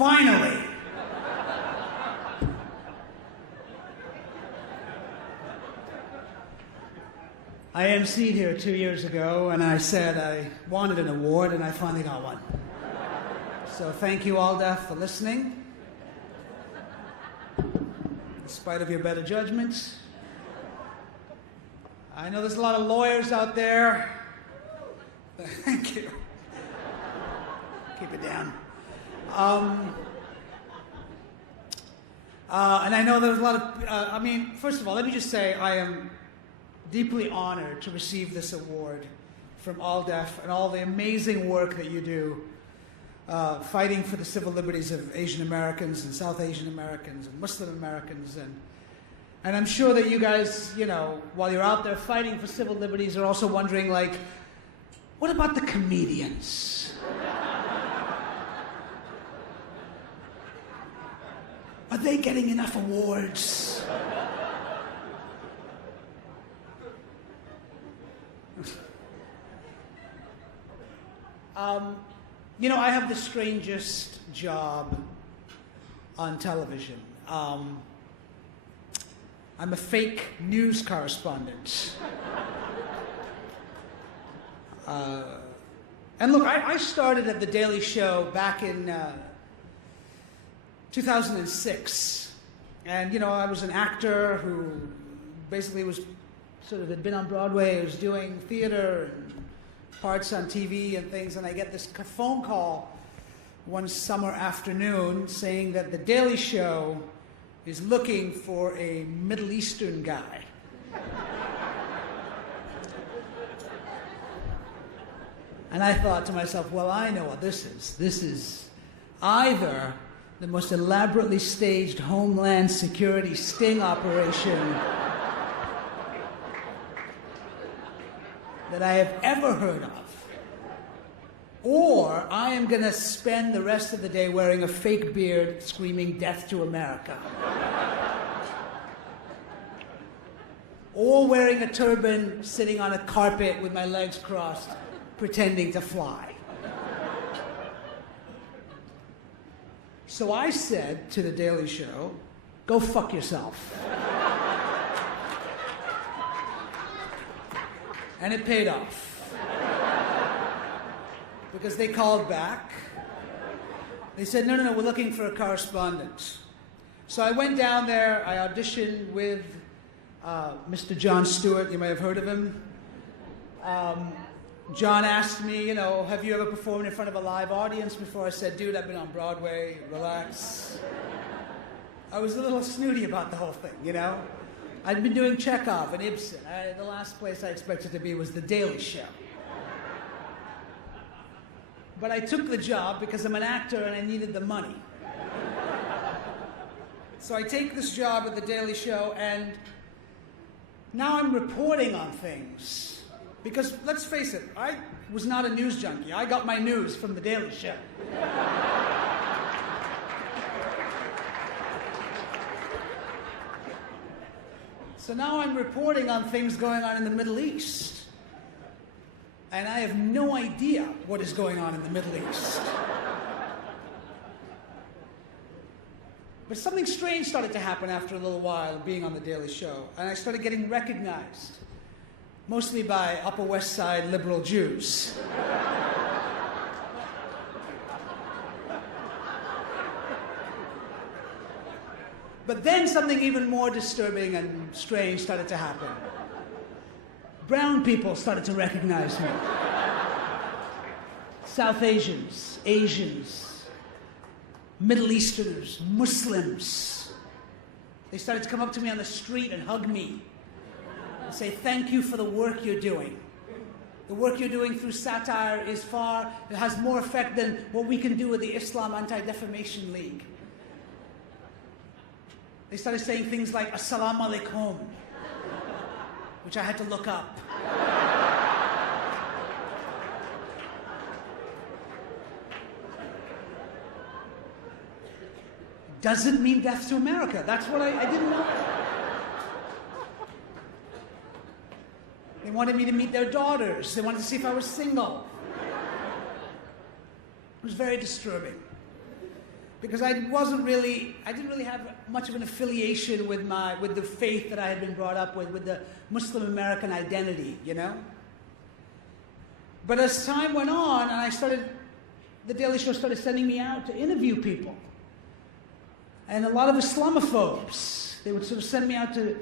Finally. I emceed here 2 years ago, and I said I wanted an award, and I finally got one. So thank you, all deaf, for listening. In spite of your better judgments. I know there's a lot of lawyers out there. Thank you. Keep it down. And I know there's a lot of, first of all, let me just say I am deeply honored to receive this award from All Deaf and all the amazing work that you do fighting for the civil liberties of Asian Americans and South Asian Americans and Muslim Americans. And I'm sure that you guys, while you're out there fighting for civil liberties, are also wondering, like, what about the comedians? Are they getting enough awards? I have the strangest job on television. I'm a fake news correspondent. And look, I started at The Daily Show back in 2006. And, I was an actor who basically had been on Broadway, was doing theater and parts on TV and things, and I get this phone call one summer afternoon saying that The Daily Show is looking for a Middle Eastern guy. And I thought to myself, well, I know what this is. This is either the most elaborately staged Homeland Security sting operation that I have ever heard of, or I am going to spend the rest of the day wearing a fake beard screaming "Death to America," or wearing a turban sitting on a carpet with my legs crossed pretending to fly. So I said to The Daily Show, go fuck yourself. And it paid off. Because they called back. They said, no, we're looking for a correspondent. So I went down there, I auditioned with Mr. Jon Stewart, you may have heard of him. John asked me, have you ever performed in front of a live audience before? I said, dude, I've been on Broadway, relax. I was a little snooty about the whole thing, I'd been doing Chekhov and Ibsen. The last place I expected to be was The Daily Show. But I took the job because I'm an actor and I needed the money. So I take this job at The Daily Show, and now I'm reporting on things. Because, let's face it, I was not a news junkie. I got my news from The Daily Show. So now I'm reporting on things going on in the Middle East. And I have no idea what is going on in the Middle East. But something strange started to happen after a little while of being on The Daily Show. And I started getting recognized, mostly by Upper West Side liberal Jews. But then something even more disturbing and strange started to happen. Brown people started to recognize me. South Asians, Asians, Middle Easterners, Muslims. They started to come up to me on the street and hug me and say, thank you for the work you're doing. The work you're doing through satire it has more effect than what we can do with the Islam Anti-Defamation League. They started saying things like, Assalamu alaikum, which I had to look up. Doesn't mean death to America. That's what I didn't know. They wanted me to meet their daughters. They wanted to see if I was single. It was very disturbing. because I didn't really have much of an affiliation with the faith that I had been brought up with the Muslim American identity, you know? But as time went on, and the Daily Show started sending me out to interview people. And a lot of Islamophobes, they would sort of send me out to,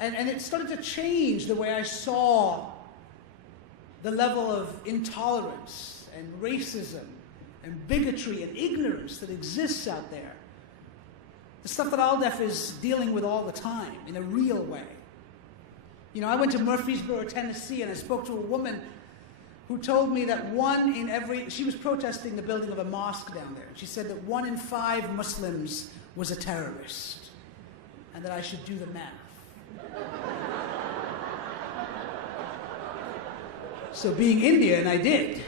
and it started to change the way I saw the level of intolerance and racism and bigotry and ignorance that exists out there. The stuff that Aldef is dealing with all the time in a real way. You know, I went to Murfreesboro, Tennessee, and I spoke to a woman who told me that she was protesting the building of a mosque down there. She said that 1 in 5 Muslims was a terrorist, and that I should do the math. So being Indian, I did.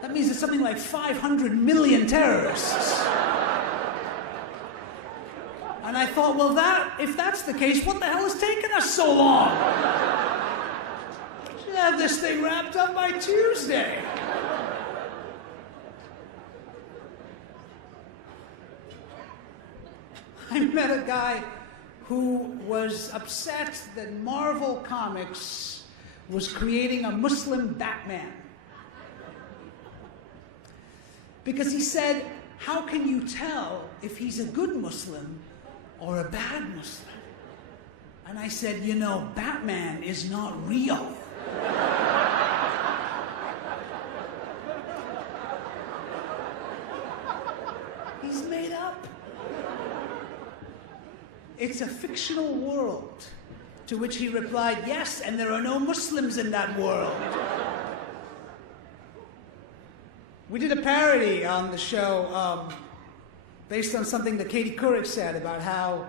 That means it's something like 500 million terrorists. And I thought, well, if that's the case, what the hell is taking us so long? We should have this thing wrapped up by Tuesday. I met a guy who was upset that Marvel Comics was creating a Muslim Batman. Because he said, how can you tell if he's a good Muslim or a bad Muslim? And I said, you know, Batman is not real. He's made up. It's a fictional world. To which he replied, yes, and there are no Muslims in that world. We did a parody on the show based on something that Katie Couric said about how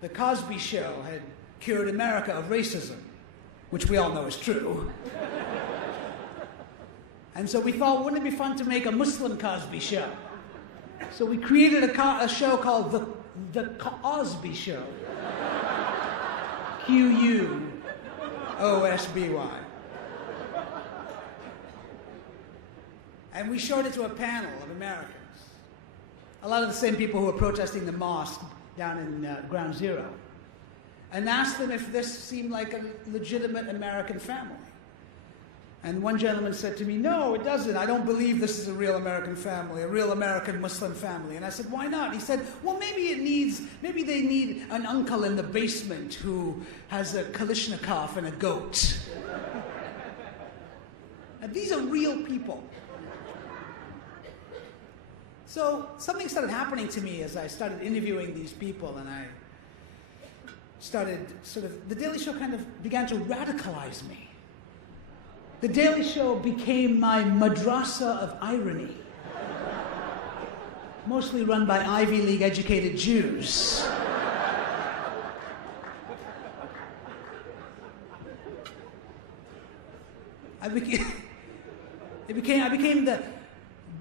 the Cosby Show had cured America of racism, which we all know is true. And so we thought, wouldn't it be fun to make a Muslim Cosby Show? So we created a show called The Cosby Show. Q-U-O-S-B-Y. And we showed it to a panel of Americans. A lot of the same people who were protesting the mosque down in Ground Zero. And asked them if this seemed like a legitimate American family. And one gentleman said to me, no, it doesn't. I don't believe this is a real American family, a real American Muslim family. And I said, why not? He said, well, maybe they need an uncle in the basement who has a Kalashnikov and a goat. And these are real people. So something started happening to me as I started interviewing these people, and I started the Daily Show kind of began to radicalize me. The Daily Show became my madrasa of irony, mostly run by Ivy League educated Jews.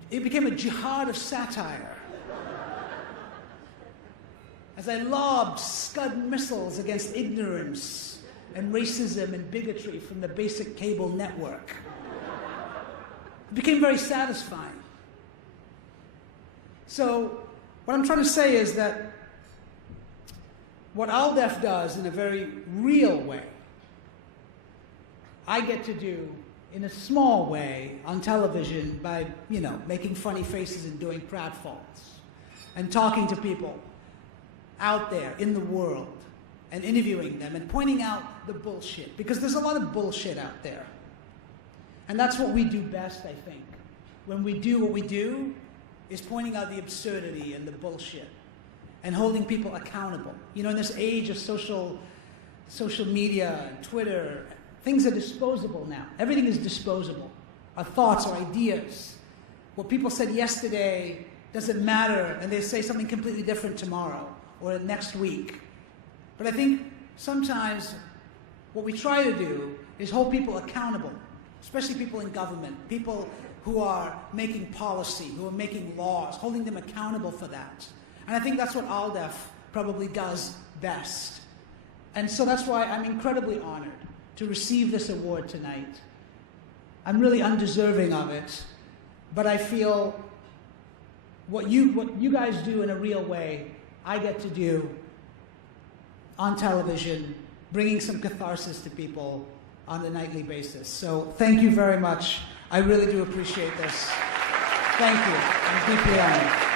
It became a jihad of satire. As I lobbed Scud missiles against ignorance and racism and bigotry from the basic cable network. It became very satisfying. So, what I'm trying to say is that what Aldef does in a very real way, I get to do in a small way on television by, making funny faces and doing pratfalls and talking to people out there in the world and interviewing them and pointing out the bullshit, because there's a lot of bullshit out there. And that's what we do best, I think. When we do what we do, is pointing out the absurdity and the bullshit and holding people accountable. In this age of social media and Twitter, things are disposable now. Everything is disposable. Our thoughts, our ideas. What people said yesterday doesn't matter, and they say something completely different tomorrow or next week. But I think sometimes what we try to do is hold people accountable, especially people in government, people who are making policy, who are making laws, holding them accountable for that. And I think that's what Aldef probably does best. And so that's why I'm incredibly honored to receive this award tonight. I'm really undeserving of it, but I feel what you guys do in a real way, I get to do on television, bringing some catharsis to people on a nightly basis. So thank you very much. I really do appreciate this. Thank you. I'm deeply honored.